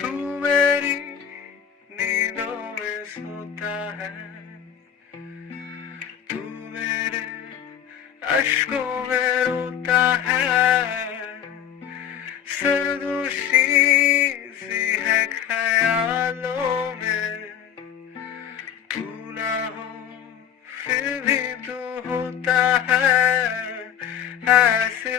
तू मेरी नींदों में सोता है, तू मेरे अश्कों में रोता है। सरदोशी सी है ख्यालों में, तू ना हो फिर भी तू होता है। ऐसी